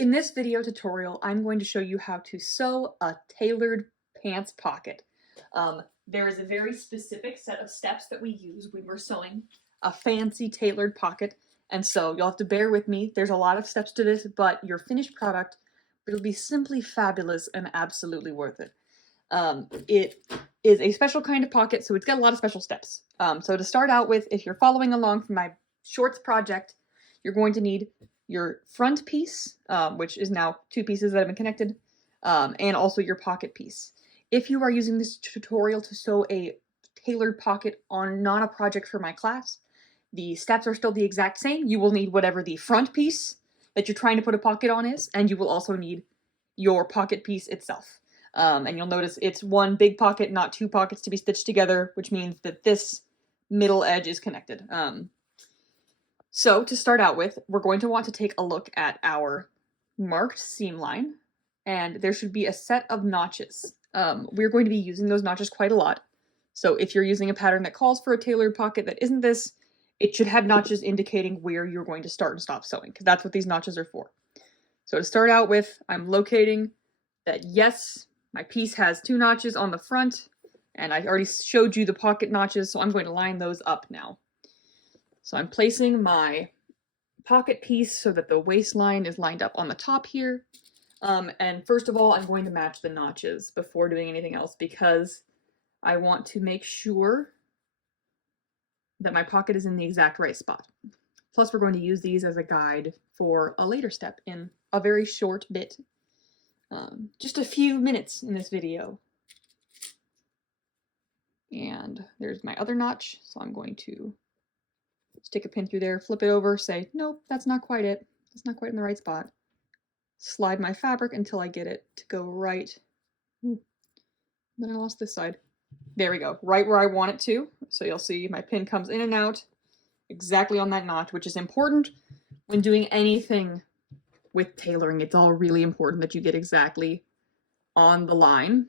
In this video tutorial, I'm going to show you how to sew a tailored pants pocket. There is a very specific set of steps that we use when we're sewing a fancy tailored pocket, and so you'll have to bear with me. There's a lot of steps to this, but your finished product will be simply fabulous and absolutely worth it. It is a special kind of pocket, so it's got a lot of special steps. So to start out with, if you're following along from my shorts project, you're going to need your front piece, which is now two pieces that have been connected, and also your pocket piece. If you are using this tutorial to sew a tailored pocket on not a project for my class, the steps are still the exact same. You will need whatever the front piece that you're trying to put a pocket on is, and you will also need your pocket piece itself. And you'll notice it's one big pocket, not two pockets to be stitched together, which means that this middle edge is connected. So to start out with, we're going to want to take a look at our marked seam line, and there should be a set of notches. We're going to be using those notches quite a lot. So if you're using a pattern that calls for a tailored pocket that isn't this, it should have notches indicating where you're going to start and stop sewing, because that's what these notches are for. So to start out with, I'm locating that yes, my piece has two notches on the front, and I already showed you the pocket notches, so I'm going to line those up now. So I'm placing my pocket piece so that the waistline is lined up on the top here. And first of all, I'm going to match the notches before doing anything else because I want to make sure that my pocket is in the exact right spot. Plus, we're going to use these as a guide for a later step in a very short bit. Just a few minutes in this video. And there's my other notch, so I'm going to stick a pin through there, flip it over, say, nope, that's not quite it. It's not quite in the right spot. Slide my fabric until I get it to go right. Ooh. Then I lost this side. There we go, right where I want it to. So you'll see my pin comes in and out exactly on that notch, which is important when doing anything with tailoring. It's all really important that you get exactly on the line.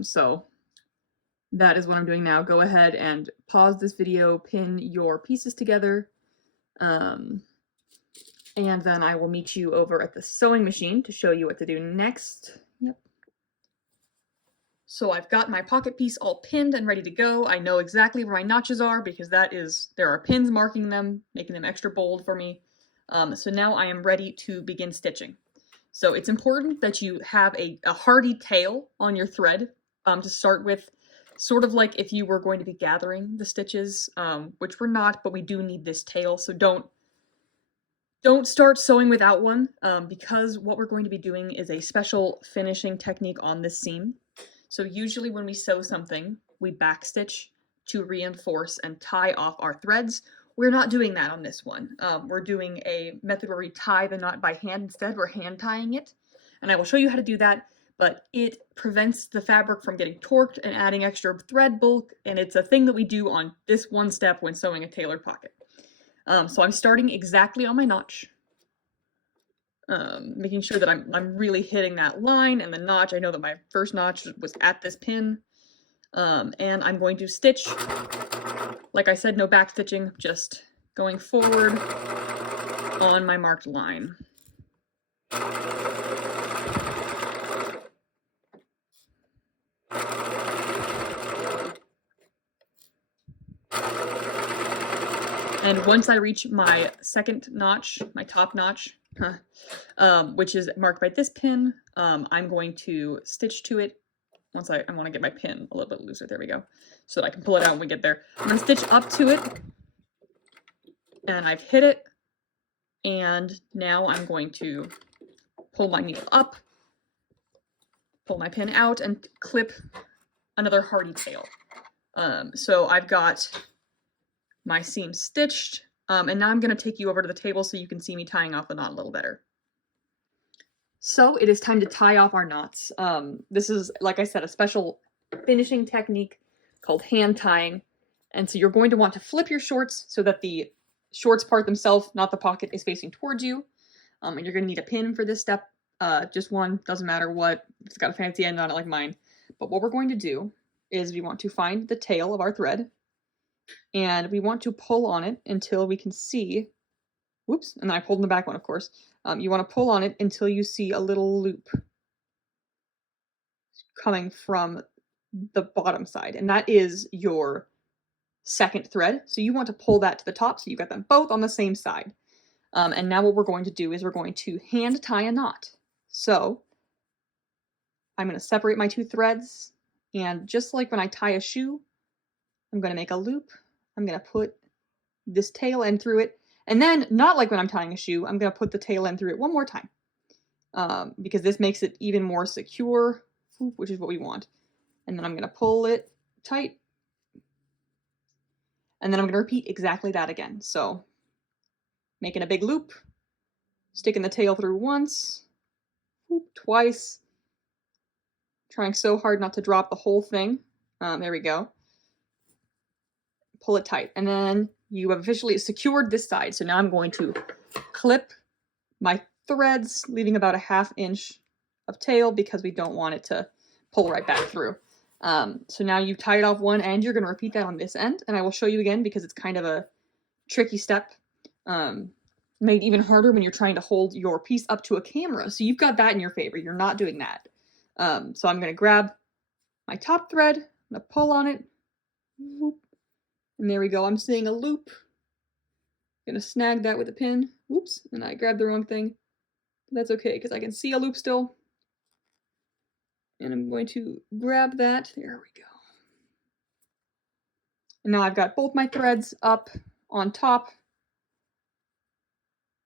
So that is what I'm doing now. Go ahead and pause this video, pin your pieces together, and then I will meet you over at the sewing machine to show you what to do next. Yep. So I've got my pocket piece all pinned and ready to go. I know exactly where my notches are because there are pins marking them, making them extra bold for me. So now I am ready to begin stitching. So it's important that you have a hardy tail on your thread to start with. Sort of like if you were going to be gathering the stitches, which we're not, but we do need this tail, so don't start sewing without one, because what we're going to be doing is a special finishing technique on this seam. So usually when we sew something, we backstitch to reinforce and tie off our threads. We're not doing that on this one. We're doing a method where we tie the knot by hand instead. We're hand tying it, and I will show you how to do that. But it prevents the fabric from getting torqued and adding extra thread bulk, and it's a thing that we do on this one step when sewing a tailored pocket. So I'm starting exactly on my notch, making sure that I'm really hitting that line and the notch. I know that my first notch was at this pin, and I'm going to stitch. Like I said, no back stitching, just going forward on my marked line. And once I reach my second notch, my top notch, which is marked by this pin, I'm going to stitch to it. Once I want to get my pin a little bit looser, there we go, so that I can pull it out when we get there. I'm going to stitch up to it, and I've hit it, and now I'm going to pull my needle up, pull my pin out, and clip another hardy tail. So I've got my seam stitched, and now I'm going to take you over to the table so you can see me tying off the knot a little better. So it is time to tie off our knots. This is, like I said, a special finishing technique called hand tying, and so you're going to want to flip your shorts so that the shorts part themselves, not the pocket, is facing towards you, and you're going to need a pin for this step, just one, doesn't matter what, if it's got a fancy end on it like mine. But what we're going to do is we want to find the tail of our thread, and we want to pull on it until we can see whoops, and then I pulled in the back one, of course. You want to pull on it until you see a little loop coming from the bottom side, and that is your second thread. So you want to pull that to the top so you got them both on the same side. And now what we're going to do is we're going to hand tie a knot. So I'm going to separate my two threads, and just like when I tie a shoe, I'm going to make a loop. I'm going to put this tail end through it, and then, not like when I'm tying a shoe, I'm going to put the tail end through it one more time, because this makes it even more secure, which is what we want. And then I'm going to pull it tight, and then I'm going to repeat exactly that again. So making a big loop, sticking the tail through once, twice, trying so hard not to drop the whole thing. There we go. Pull it tight, and then you have officially secured this side. So now I'm going to clip my threads, leaving about a 1/2 inch of tail because we don't want it to pull right back through. So now you've tied off one end, you're going to repeat that on this end, and I will show you again because it's kind of a tricky step, made even harder when you're trying to hold your piece up to a camera. So you've got that in your favor. You're not doing that. So I'm going to grab my top thread, I'm going to pull on it, and there we go. I'm seeing a loop. I'm going to snag that with a pin. Whoops, and I grabbed the wrong thing. That's okay, because I can see a loop still. And I'm going to grab that. There we go. And now I've got both my threads up on top.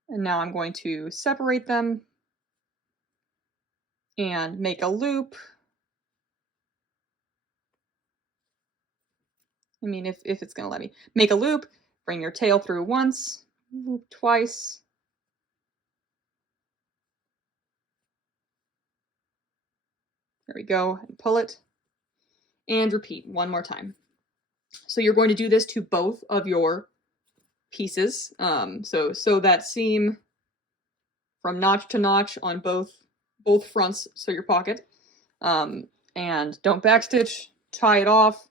And now I'm going to separate them and make a loop. I mean, if it's going to let me. Make a loop, bring your tail through once, loop twice. There we go, and pull it. And repeat one more time. So you're going to do this to both of your pieces. So that seam from notch to notch on both fronts, so your pocket. And don't backstitch, tie it off,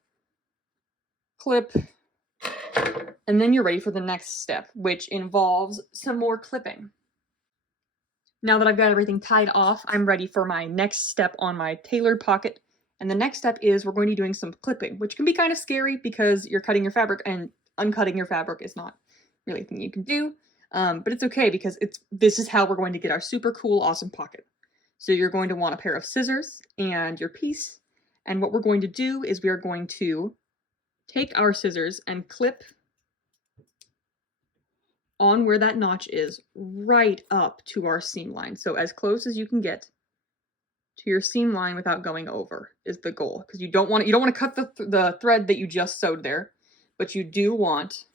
clip, and then you're ready for the next step, which involves some more clipping. Now that I've got everything tied off, I'm ready for my next step on my tailored pocket. And the next step is we're going to be doing some clipping, which can be kind of scary because you're cutting your fabric, and uncutting your fabric is not really a thing you can do. But it's okay because this is how we're going to get our super cool, awesome pocket. So you're going to want a pair of scissors and your piece. And what we're going to do is we are going to take our scissors and clip on where that notch is right up to our seam line. So as close as you can get to your seam line without going over is the goal, because you don't want to cut the thread that you just sewed there, but you do want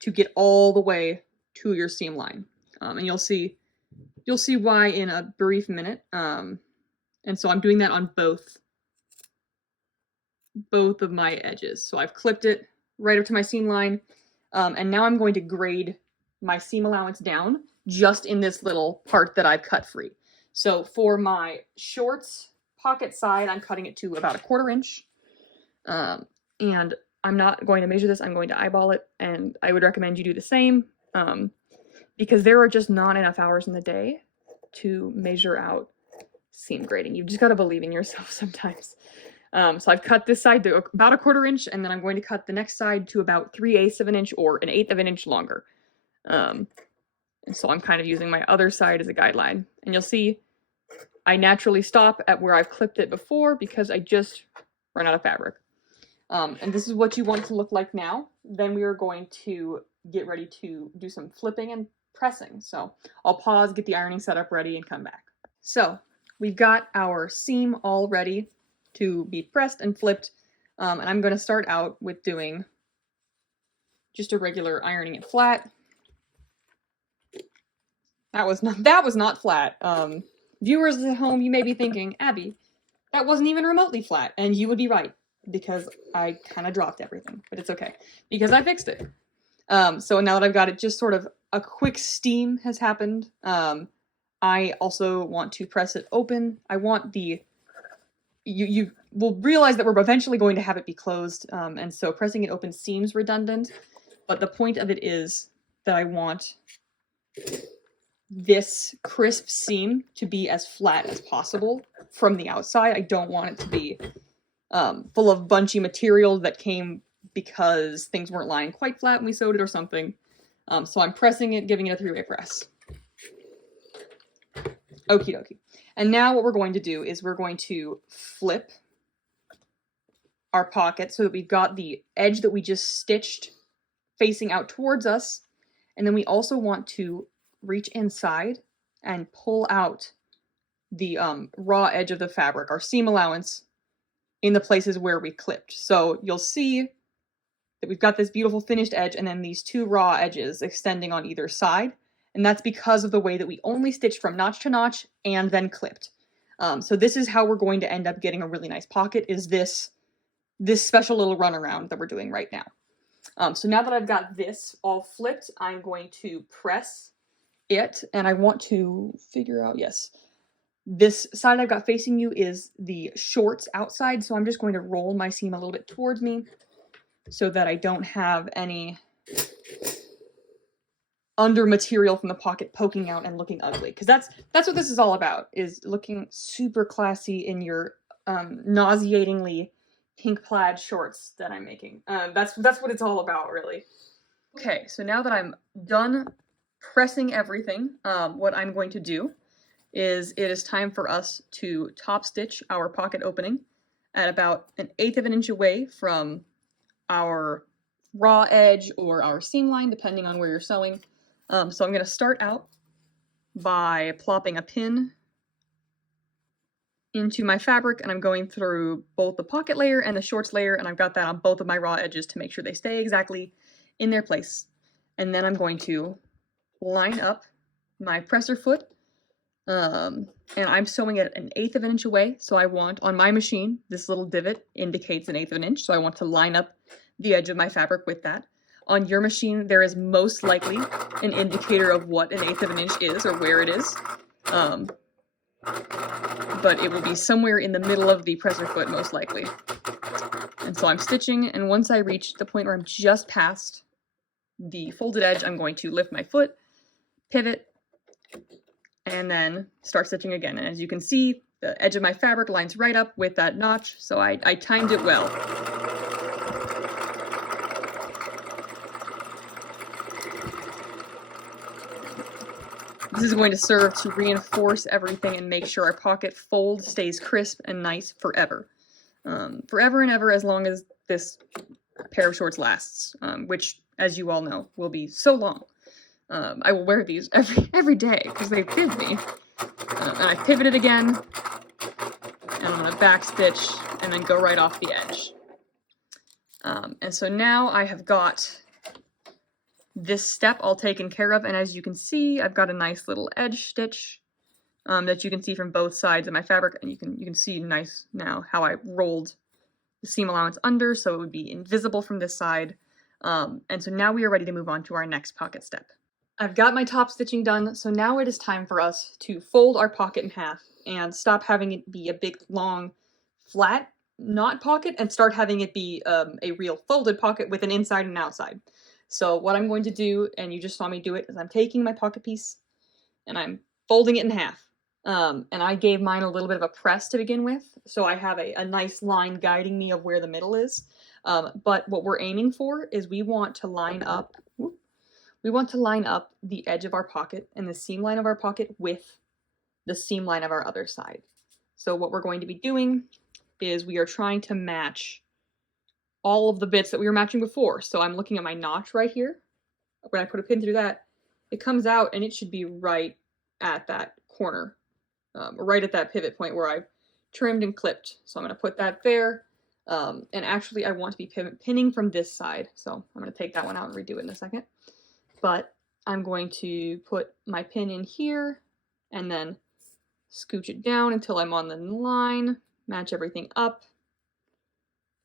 to get all the way to your seam line. And you'll see why in a brief minute. And so I'm doing that on both of my edges. So I've clipped it right up to my seam line. And now I'm going to grade my seam allowance down just in this little part that I've cut free. So for my shorts pocket side, I'm cutting it to about a 1/4 inch. And I'm not going to measure this, I'm going to eyeball it, and I would recommend you do the same, because there are just not enough hours in the day to measure out seam grading. You've just got to believe in yourself sometimes. So I've cut this side to about a 1/4 inch, and then I'm going to cut the next side to about 3/8 of an inch or 1/8 of an inch longer. And so I'm kind of using my other side as a guideline. And you'll see I naturally stop at where I've clipped it before because I just run out of fabric. And this is what you want it to look like now. Then we are going to get ready to do some flipping and pressing. So I'll pause, get the ironing setup ready, and come back. So we've got our seam all ready to be pressed and flipped. And I'm going to start out with doing just a regular ironing it flat. That was not flat. Viewers at home, you may be thinking, Abby, that wasn't even remotely flat. And you would be right, because I kind of dropped everything, but it's okay because I fixed it. So now that I've got it, just sort of a quick steam has happened. I also want to press it open. I want you will realize that we're eventually going to have it be closed. And so pressing it open seems redundant, but the point of it is that I want this crisp seam to be as flat as possible from the outside. I don't want it to be full of bunchy material that came because things weren't lying quite flat when we sewed it or something. So I'm pressing it, giving it a 3-way press. Okie dokie. And now what we're going to do is we're going to flip our pocket so that we've got the edge that we just stitched facing out towards us. And then we also want to reach inside and pull out the raw edge of the fabric, our seam allowance, in the places where we clipped. So you'll see that we've got this beautiful finished edge and then these 2 raw edges extending on either side. And that's because of the way that we only stitched from notch to notch and then clipped. So this is how we're going to end up getting a really nice pocket, is this special little runaround that we're doing right now. So now that I've got this all flipped, I'm going to press it, and I want to figure out, yes, this side I've got facing you is the shorts outside, so I'm just going to roll my seam a little bit towards me so that I don't have any under material from the pocket poking out and looking ugly, because that's what this is all about, is looking super classy in your nauseatingly pink plaid shorts that I'm making. That's what it's all about, really. Okay, so now that I'm done pressing everything, what I'm going to do is it is time for us to top stitch our pocket opening at about 1/8 of an inch away from our raw edge or our seam line, depending on where you're sewing. So I'm going to start out by plopping a pin into my fabric, and I'm going through both the pocket layer and the shorts layer, and I've got that on both of my raw edges to make sure they stay exactly in their place. And then I'm going to line up my presser foot, and I'm sewing it 1/8 of an inch away, so I want, on my machine, this little divot indicates 1/8 of an inch, so I want to line up the edge of my fabric with that. On your machine, there is most likely an indicator of what 1/8 of an inch is, or where it is, but it will be somewhere in the middle of the presser foot, most likely. And so I'm stitching, and once I reach the point where I'm just past the folded edge, I'm going to lift my foot, pivot, and then start stitching again. And as you can see, the edge of my fabric lines right up with that notch, so I timed it well. This is going to serve to reinforce everything and make sure our pocket fold stays crisp and nice forever. Forever and ever, as long as this pair of shorts lasts, which, as you all know, will be so long. I will wear these every day because they fit me. And I pivot it again, and I'm going to back stitch and then go right off the edge. And so now I have got this step all taken care of, and as you can see, I've got a nice little edge stitch that you can see from both sides of my fabric, and you can see nice now how I rolled the seam allowance under so it would be invisible from this side. And so now we are ready to move on to our next pocket step. I've got my top stitching done, so now it is time for us to fold our pocket in half and stop having it be a big, long, flat knot pocket and start having it be a real folded pocket with an inside and outside. So what I'm going to do, and you just saw me do it, is I'm taking my pocket piece and I'm folding it in half. And I gave mine a little bit of a press to begin with, so I have a nice line guiding me of where the middle is. But what we're aiming for is we want to line up the edge of our pocket and the seam line of our pocket with the seam line of our other side. So what we're going to be doing is we are trying to match all of the bits that we were matching before. So I'm looking at my notch right here. When I put a pin through that, it comes out and it should be right at that corner, right at that pivot point where I've trimmed and clipped. So I'm going to put that there. And actually I want to be pinning from this side. So I'm going to take that one out and redo it in a second. But I'm going to put my pin in here and then scooch it down until I'm on the line, match everything up,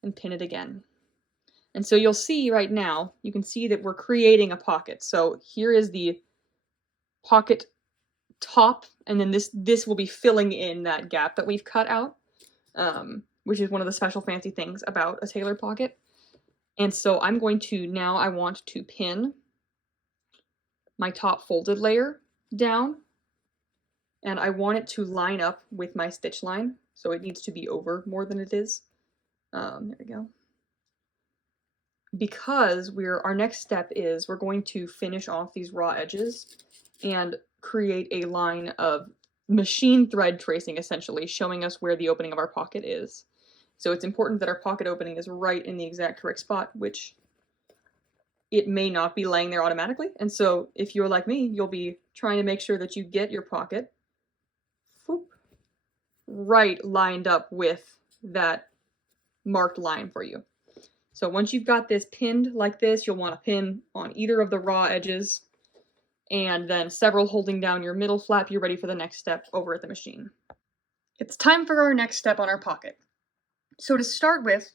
and pin it again. And so you'll see right now, you can see that we're creating a pocket. So here is the pocket top, and then this will be filling in that gap that we've cut out, which is one of the special fancy things about a tailored pocket. And so I'm going to, now I want to pin my top folded layer down, and I want it to line up with my stitch line, so it needs to be over more than it is. There we go. Because our next step is we're going to finish off these raw edges and create a line of machine thread tracing, essentially, showing us where the opening of our pocket is. So it's important that our pocket opening is right in the exact correct spot, which it may not be laying there automatically. And so if you're like me, you'll be trying to make sure that you get your pocket right lined up with that marked line for you. So once you've got this pinned like this, you'll want to pin on either of the raw edges, and then several holding down your middle flap. You're ready for the next step over at the machine. It's time for our next step on our pocket. So to start with,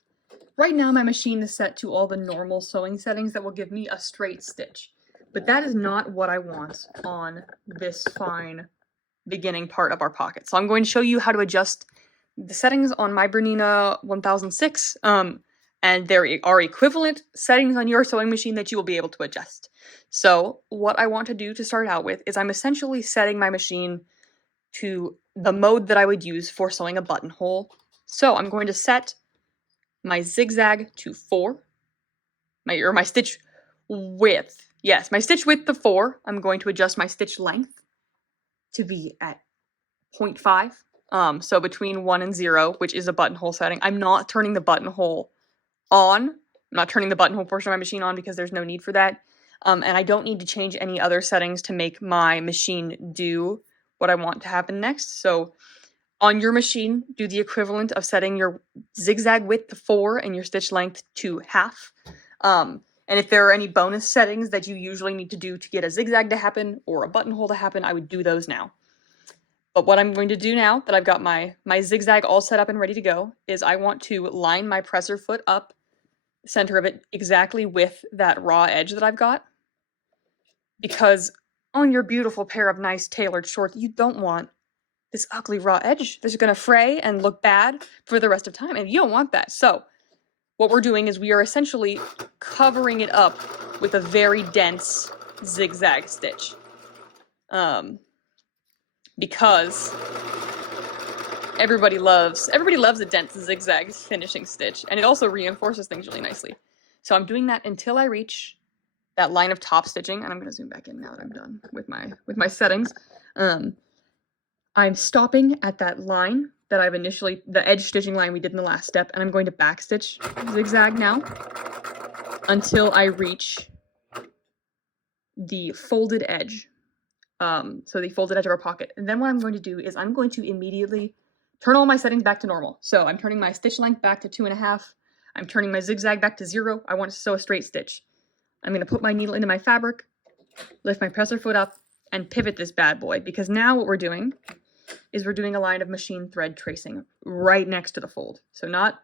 right now my machine is set to all the normal sewing settings that will give me a straight stitch. But that is not what I want on this fine beginning part of our pocket. So I'm going to show you how to adjust the settings on my Bernina 1006, and there are equivalent settings on your sewing machine that you will be able to adjust. So what I want to do to start out with is I'm essentially setting my machine to the mode that I would use for sewing a buttonhole. So I'm going to set my zigzag to 4, my stitch width. Yes, my stitch width to 4. I'm going to adjust my stitch length to be at 0.5. So between 1 and 0, which is a buttonhole setting. I'm not turning the buttonhole on. I'm not turning the buttonhole portion of my machine on because there's no need for that. And I don't need to change any other settings to make my machine do what I want to happen next. So on your machine, do the equivalent of setting your zigzag width to 4 and your stitch length to 0.5. And if there are any bonus settings that you usually need to do to get a zigzag to happen or a buttonhole to happen, I would do those now. But what I'm going to do now that I've got my zigzag all set up and ready to go is I want to line my presser foot up, center of it, exactly with that raw edge that I've got. Because on your beautiful pair of nice tailored shorts, you don't want this ugly raw edge that's going to fray and look bad for the rest of time, and you don't want that. So what we're doing is we are essentially covering it up with a very dense zigzag stitch. Because everybody loves a dense zigzag finishing stitch, and it also reinforces things really nicely. So I'm doing that until I reach that line of top stitching, and I'm going to zoom back in now that I'm done with my settings. I'm stopping at that line that I've initially, the edge stitching line we did in the last step, and I'm going to backstitch zigzag now until I reach the folded edge. So the folded edge of our pocket. And then what I'm going to do is I'm going to immediately turn all my settings back to normal. So I'm turning my stitch length back to 2.5. I'm turning my zigzag back to 0. I want to sew a straight stitch. I'm going to put my needle into my fabric, lift my presser foot up, and pivot this bad boy, because now what we're doing is we're doing a line of machine thread tracing right next to the fold. So not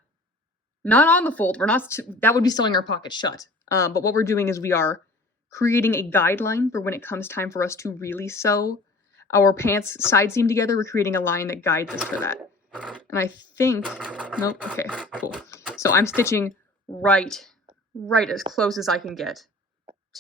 on the fold. That would be sewing our pocket shut. But what we're doing is we are creating a guideline for when it comes time for us to really sew our pants side seam together. We're creating a line that guides us for that. And I think, nope, okay, cool. So I'm stitching right as close as I can get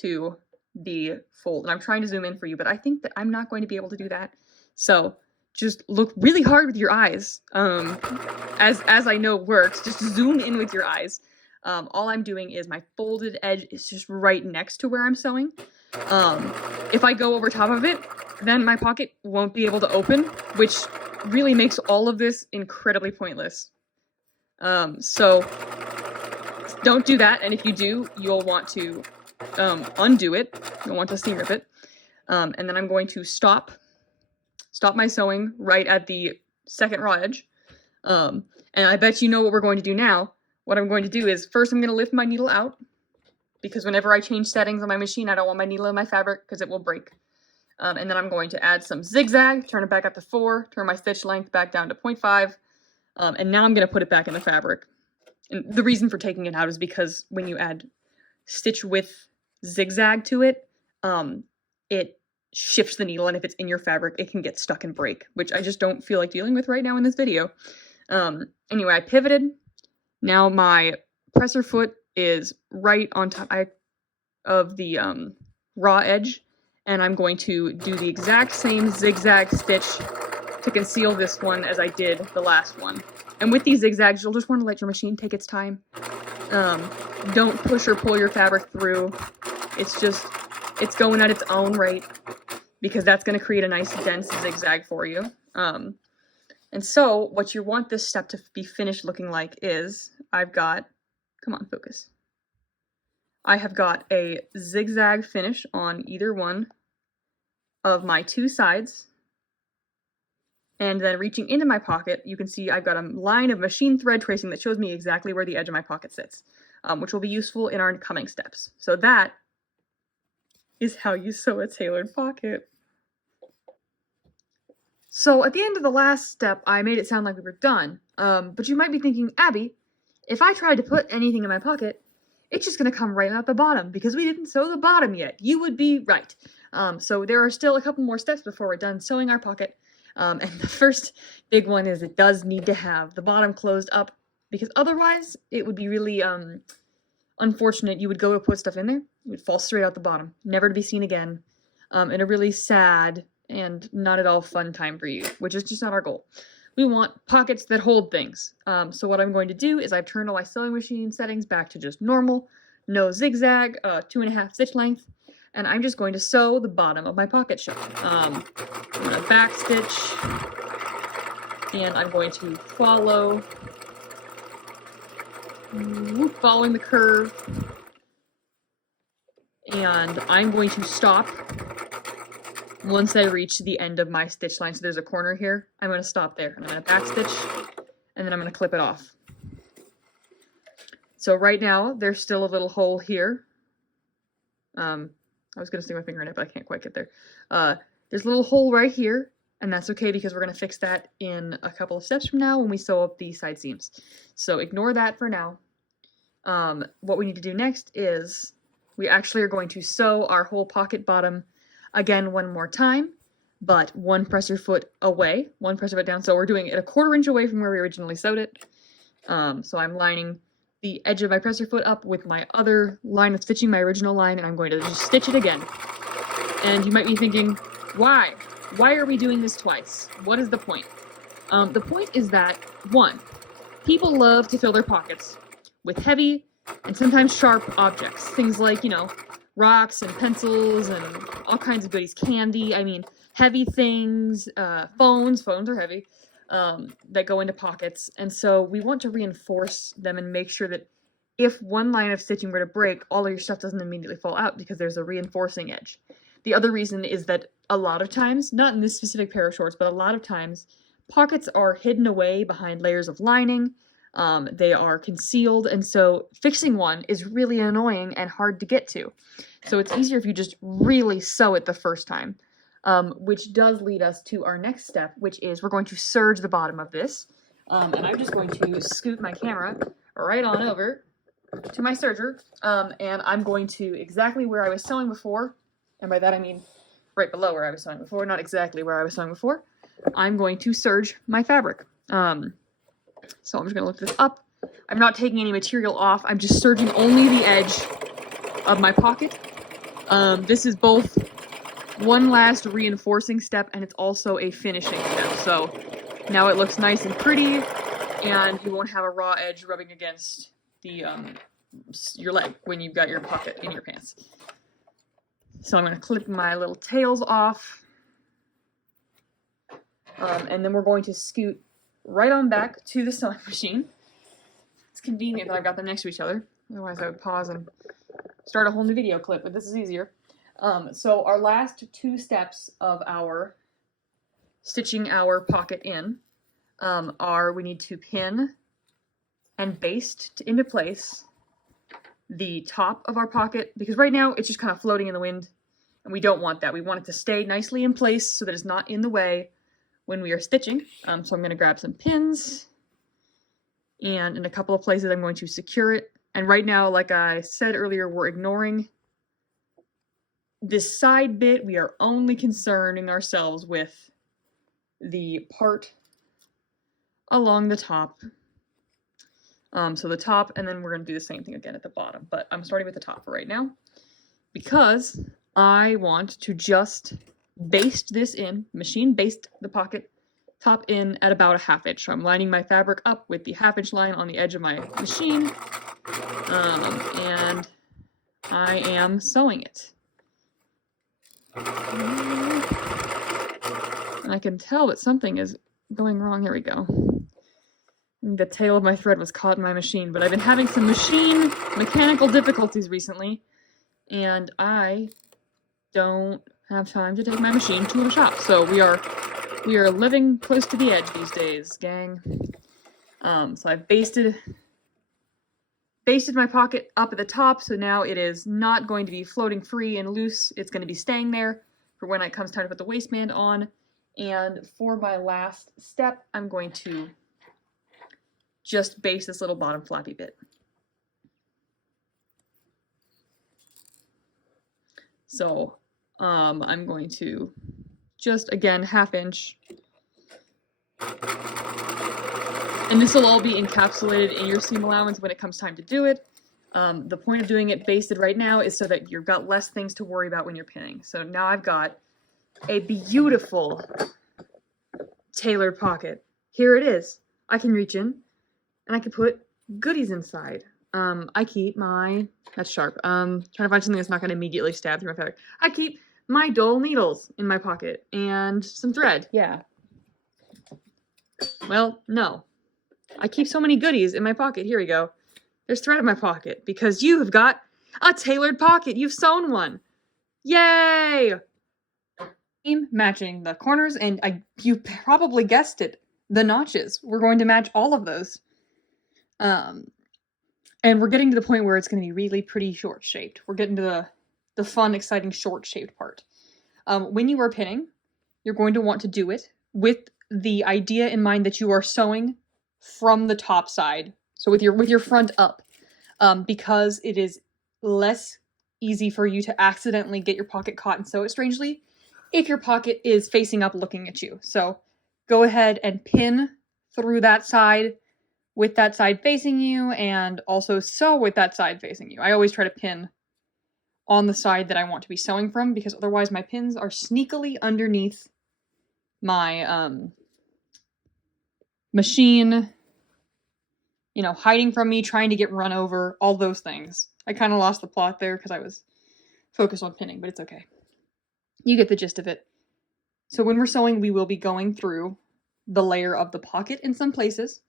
to the fold. And I'm trying to zoom in for you, but I think that I'm not going to be able to do that. So just look really hard with your eyes, as I know works. Just zoom in with your eyes. All I'm doing is my folded edge is just right next to where I'm sewing. If I go over top of it, then my pocket won't be able to open, which really makes all of this incredibly pointless. So don't do that, and if you do, you'll want to undo it. You'll want to seam rip it. And then I'm going to stop my sewing right at the second raw edge. And I bet you know what we're going to do now. What I'm going to do is, first I'm going to lift my needle out, because whenever I change settings on my machine, I don't want my needle in my fabric because it will break. And then I'm going to add some zigzag, turn it back up to 4, turn my stitch length back down to 0.5, and now I'm going to put it back in the fabric. And the reason for taking it out is because when you add stitch width zigzag to it, it shifts the needle, and if it's in your fabric, it can get stuck and break, which I just don't feel like dealing with right now in this video. Anyway, I pivoted. Now my presser foot is right on top of the raw edge, and I'm going to do the exact same zigzag stitch to conceal this one as I did the last one. And with these zigzags, you'll just want to let your machine take its time. Don't push or pull your fabric through. It's going at its own rate, because that's going to create a nice dense zigzag for you. And so what you want this step to be finished looking like is, come on, focus. I have got a zigzag finish on either one of my two sides. And then reaching into my pocket, you can see I've got a line of machine thread tracing that shows me exactly where the edge of my pocket sits, which will be useful in our coming steps. So that is how you sew a tailored pocket. So at the end of the last step, I made it sound like we were done, but you might be thinking, Abby, if I tried to put anything in my pocket, it's just going to come right out the bottom because we didn't sew the bottom yet. You would be right. So there are still a couple more steps before we're done sewing our pocket. And the first big one is it does need to have the bottom closed up, because otherwise it would be really unfortunate. You would go to put stuff in there, it would fall straight out the bottom, never to be seen again, in a really sad and not at all fun time for you, which is just not our goal. We want pockets that hold things. So what I'm going to do is I've turned all my sewing machine settings back to just normal, no zigzag, 2.5 stitch length, and I'm just going to sew the bottom of my pocket shut. I'm going to back stitch, and I'm going to following the curve, and I'm going to stop once I reach the end of my stitch line. So there's a corner here. I'm going to stop there, and I'm going to back stitch, and then I'm going to clip it off. So right now there's still a little hole here. I was going to stick my finger in it, but I can't quite get there. There's a little hole right here, and that's okay because we're going to fix that in a couple of steps from now when we sew up the side seams. So ignore that for now. What we need to do next is we actually are going to sew our whole pocket bottom again one more time, but one presser foot away, one presser foot down. So we're doing it a 1/4 inch away from where we originally sewed it. So I'm lining the edge of my presser foot up with my other line of stitching, my original line, and I'm going to just stitch it again. And you might be thinking, why? Why are we doing this twice? What is the point? The point is that, one, people love to fill their pockets with heavy and sometimes sharp objects. Things like, rocks and pencils and all kinds of goodies, candy, heavy things, phones are heavy, that go into pockets. And so we want to reinforce them and make sure that if one line of stitching were to break, all of your stuff doesn't immediately fall out because there's a reinforcing edge. The other reason is that a lot of times, not in this specific pair of shorts, but a lot of times, pockets are hidden away behind layers of lining. They are concealed, and so fixing one is really annoying and hard to get to. So it's easier if you just really sew it the first time, which does lead us to our next step, which is we're going to serge the bottom of this. And I'm just going to scoot my camera right on over to my serger, and I'm going to exactly where I was sewing before, and by that I mean right below where I was sewing before, not exactly where I was sewing before, I'm going to serge my fabric. So I'm just going to lift this up. I'm not taking any material off. I'm just serging only the edge of my pocket. This is both one last reinforcing step, and it's also a finishing step. So now it looks nice and pretty, and you won't have a raw edge rubbing against the your leg when you've got your pocket in your pants. So I'm going to clip my little tails off, and then we're going to scoot right on back to the sewing machine. It's convenient that I've got them next to each other. Otherwise I would pause and start a whole new video clip, but this is easier. So our last two steps of our stitching our pocket in are we need to pin and baste into place the top of our pocket, because right now it's just kind of floating in the wind, and we don't want that. We want it to stay nicely in place so that it's not in the way when we are stitching. So I'm going to grab some pins, and in a couple of places I'm going to secure it. And right now, like I said earlier, we're ignoring this side bit. We are only concerning ourselves with the part along the top. So the top, and then we're going to do the same thing again at the bottom. But I'm starting with the top for right now, because I want to just baste this in, machine baste the pocket top in at about a 1/2 inch. So I'm lining my fabric up with the 1/2 inch line on the edge of my machine, and I am sewing it. And I can tell that something is going wrong. Here we go. The tail of my thread was caught in my machine, but I've been having some mechanical difficulties recently, and I don't have time to take my machine to the shop. So we are living close to the edge these days, gang. So I've basted my pocket up at the top, so now it is not going to be floating free and loose. It's going to be staying there for when it comes time to put the waistband on. And for my last step, I'm going to just baste this little bottom flappy bit. So I'm going to just, again, 1/2 inch. And this will all be encapsulated in your seam allowance when it comes time to do it. The point of doing it basted right now is so that you've got less things to worry about when you're pinning. So now I've got a beautiful tailored pocket. Here it is. I can reach in and I can put goodies inside. I keep my, that's sharp, trying to find something that's not going to immediately stab through my fabric. I keep my dull needles in my pocket and some thread. Yeah. Well, no. I keep so many goodies in my pocket. Here we go. There's thread in my pocket because you have got a tailored pocket. You've sewn one. Yay! Matching the corners, and you probably guessed it, the notches. We're going to match all of those. And we're getting to the point where it's going to be really pretty short-shaped. We're getting to the fun, exciting, short-shaped part. When you are pinning, you're going to want to do it with the idea in mind that you are sewing from the top side, so with your front up, because it is less easy for you to accidentally get your pocket caught and sew it strangely if your pocket is facing up looking at you. So go ahead and pin through that side with that side facing you, and also sew with that side facing you. I always try to pin on the side that I want to be sewing from, because otherwise my pins are sneakily underneath my machine, you know, hiding from me, trying to get run over, all those things. I kind of lost the plot there because I was focused on pinning, but it's okay. You get the gist of it. So when we're sewing, we will be going through the layer of the pocket in some places.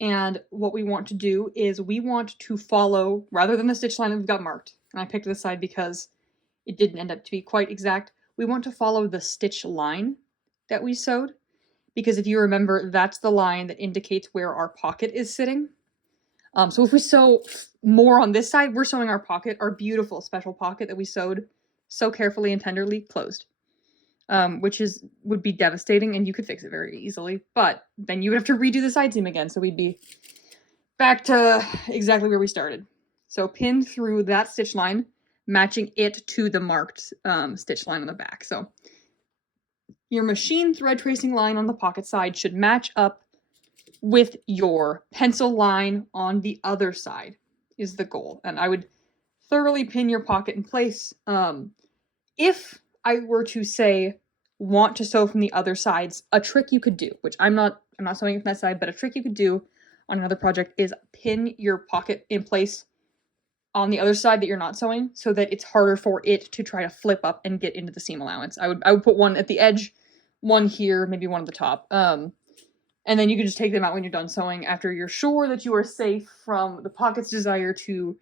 And what we want to do is we want to follow, rather than the stitch line that we've got marked, and I picked this side because it didn't end up to be quite exact, we want to follow the stitch line that we sewed. Because if you remember, that's the line that indicates where our pocket is sitting. So if we sew more on this side, we're sewing our pocket, our beautiful special pocket that we sewed so carefully and tenderly, closed. Which would be devastating, and you could fix it very easily, but then you would have to redo the side seam again, so we'd be back to exactly where we started. So pin through that stitch line, matching it to the marked stitch line on the back. So your machine thread tracing line on the pocket side should match up with your pencil line on the other side, is the goal. And I would thoroughly pin your pocket in place. If I were to say want to sew from the other sides, a trick you could do, which I'm not sewing from that side, but a trick you could do on another project is pin your pocket in place on the other side that you're not sewing, so that it's harder for it to try to flip up and get into the seam allowance. I would put one at the edge, one here, maybe one at the top. And then you can just take them out when you're done sewing after you're sure that you are safe from the pocket's desire to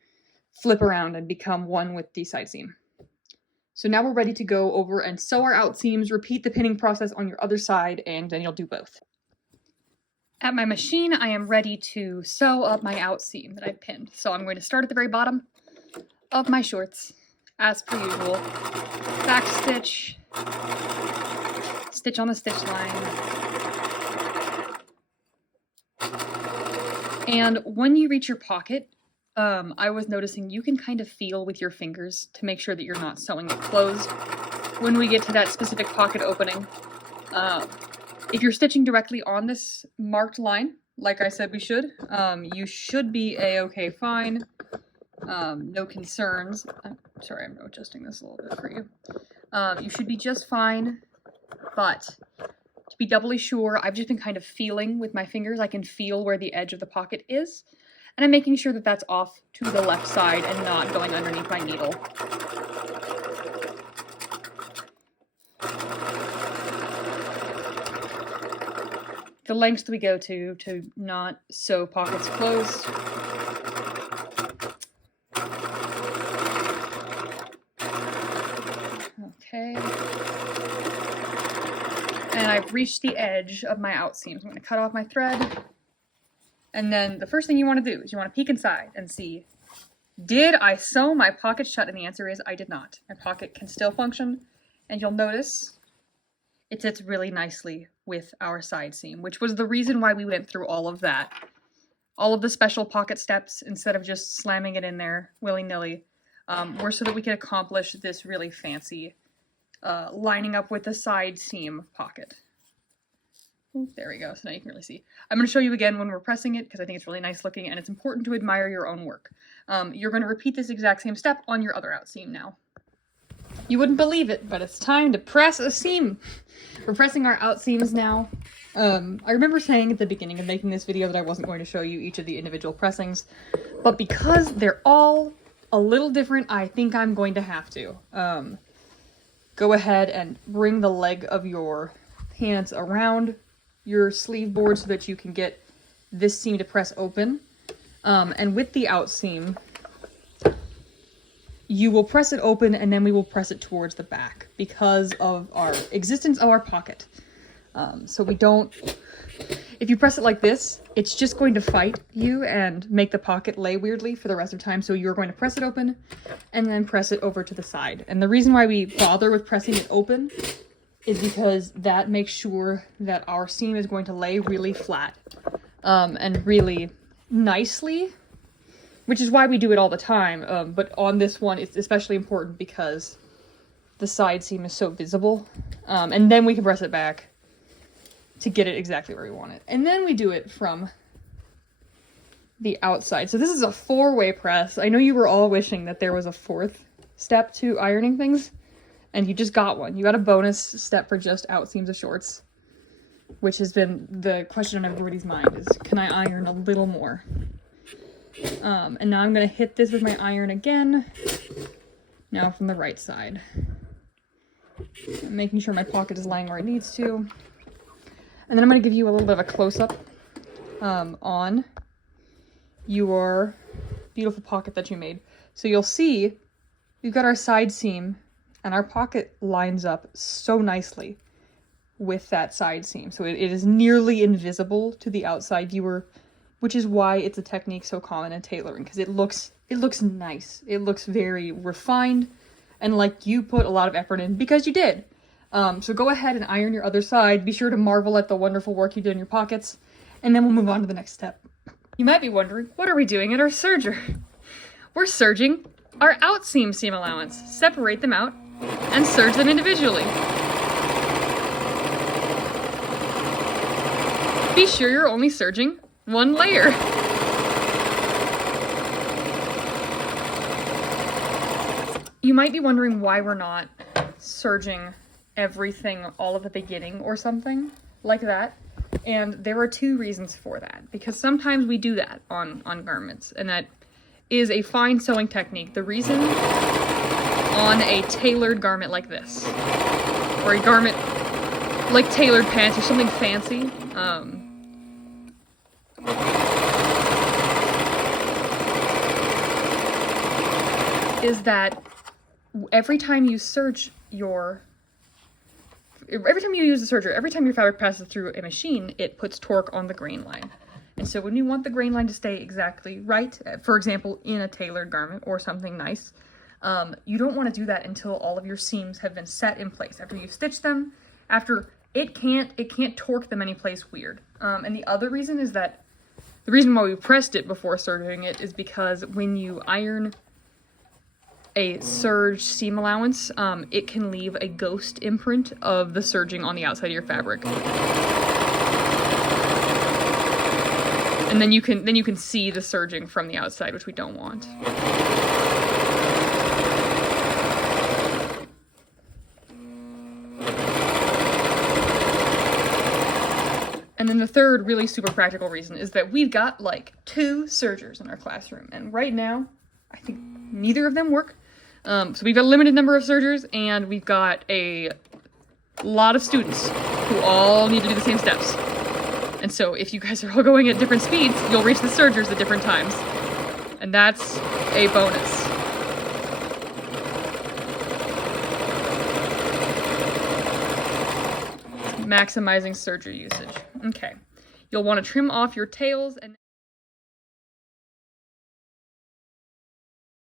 flip around and become one with the side seam. So now we're ready to go over and sew our out seams, repeat the pinning process on your other side, and then you'll do both. At my machine, I am ready to sew up my out seam that I've pinned. So I'm going to start at the very bottom of my shorts, as per usual. Back stitch, stitch on the stitch line. And when you reach your pocket, I was noticing you can kind of feel with your fingers to make sure that you're not sewing it closed when we get to that specific pocket opening. If you're stitching directly on this marked line, like I said we should, you should be a-okay fine. No concerns. I'm sorry, I'm adjusting this a little bit for you. You should be just fine, but to be doubly sure, I've just been kind of feeling with my fingers. I can feel where the edge of the pocket is, and I'm making sure that that's off to the left side and not going underneath my needle. The lengths we go to not sew pockets closed. Okay. And I've reached the edge of my outseam. So I'm going to cut off my thread. And then the first thing you want to do is you want to peek inside and see, did I sew my pocket shut? And the answer is I did not. My pocket can still function. And you'll notice it sits really nicely with our side seam, which was the reason why we went through all of that. All of the special pocket steps, instead of just slamming it in there willy-nilly, were so that we could accomplish this really fancy lining up with the side seam pocket. Ooh, there we go, so now you can really see. I'm going to show you again when we're pressing it because I think it's really nice looking and it's important to admire your own work. You're going to repeat this exact same step on your other outseam now. You wouldn't believe it, but it's time to press a seam. We're pressing our outseams now. I remember saying at the beginning of making this video that I wasn't going to show you each of the individual pressings, but because they're all a little different, I think I'm going to have to. Go ahead and bring the leg of your pants around your sleeve board so that you can get this seam to press open. And with the outseam, you will press it open and then we will press it towards the back because of our existence of our pocket. So we don't, if you press it like this, it's just going to fight you and make the pocket lay weirdly for the rest of the time. So you're going to press it open and then press it over to the side. And the reason why we bother with pressing it open is because that makes sure that our seam is going to lay really flat and really nicely, which is why we do it all the time. But on this one, it's especially important because the side seam is so visible. And then we can press it back to get it exactly where we want it. And then we do it from the outside. So this is a 4-way press. I know you were all wishing that there was a 4th step to ironing things, and you just got one. You got a bonus step for just outseams of shorts, which has been the question on everybody's mind is, can I iron a little more? And now I'm going to hit this with my iron again, now from the right side. I'm making sure my pocket is lying where it needs to. And then I'm going to give you a little bit of a close-up on your beautiful pocket that you made. So you'll see we've got our side seam and our pocket lines up so nicely with that side seam. So it is nearly invisible to the outside viewer, which is why it's a technique so common in tailoring, because it looks nice. It looks very refined and like you put a lot of effort in because you did. So go ahead and iron your other side. Be sure to marvel at the wonderful work you did in your pockets, and then we'll move on to the next step. You might be wondering, what are we doing at our serger? We're serging our outseam seam allowance. Separate them out and serge them individually. Be sure you're only serging one layer. You might be wondering why we're not serging everything all at the beginning or something like that. And there are 2 reasons for that, because sometimes we do that on garments, and that is a fine sewing technique. The reason on a tailored garment like this, or a garment like tailored pants or something fancy, is that every time you use the serger, every time your fabric passes through a machine, it puts torque on the grain line. And so when you want the grain line to stay exactly right, for example, in a tailored garment or something nice, you don't want to do that until all of your seams have been set in place. After you've stitched them, after it can't torque them any place weird. And the other reason is that the reason why we pressed it before serging it is because when you iron a serge seam allowance, it can leave a ghost imprint of the serging on the outside of your fabric. And then you can see the serging from the outside, which we don't want. And then the third really super practical reason is that we've got like 2 sergers in our classroom. And right now, I think neither of them work. So we've got a limited number of sergers, and we've got a lot of students who all need to do the same steps. And so if you guys are all going at different speeds, you'll reach the sergers at different times. And that's a bonus. Maximizing serger usage. Okay. You'll want to trim off your tails and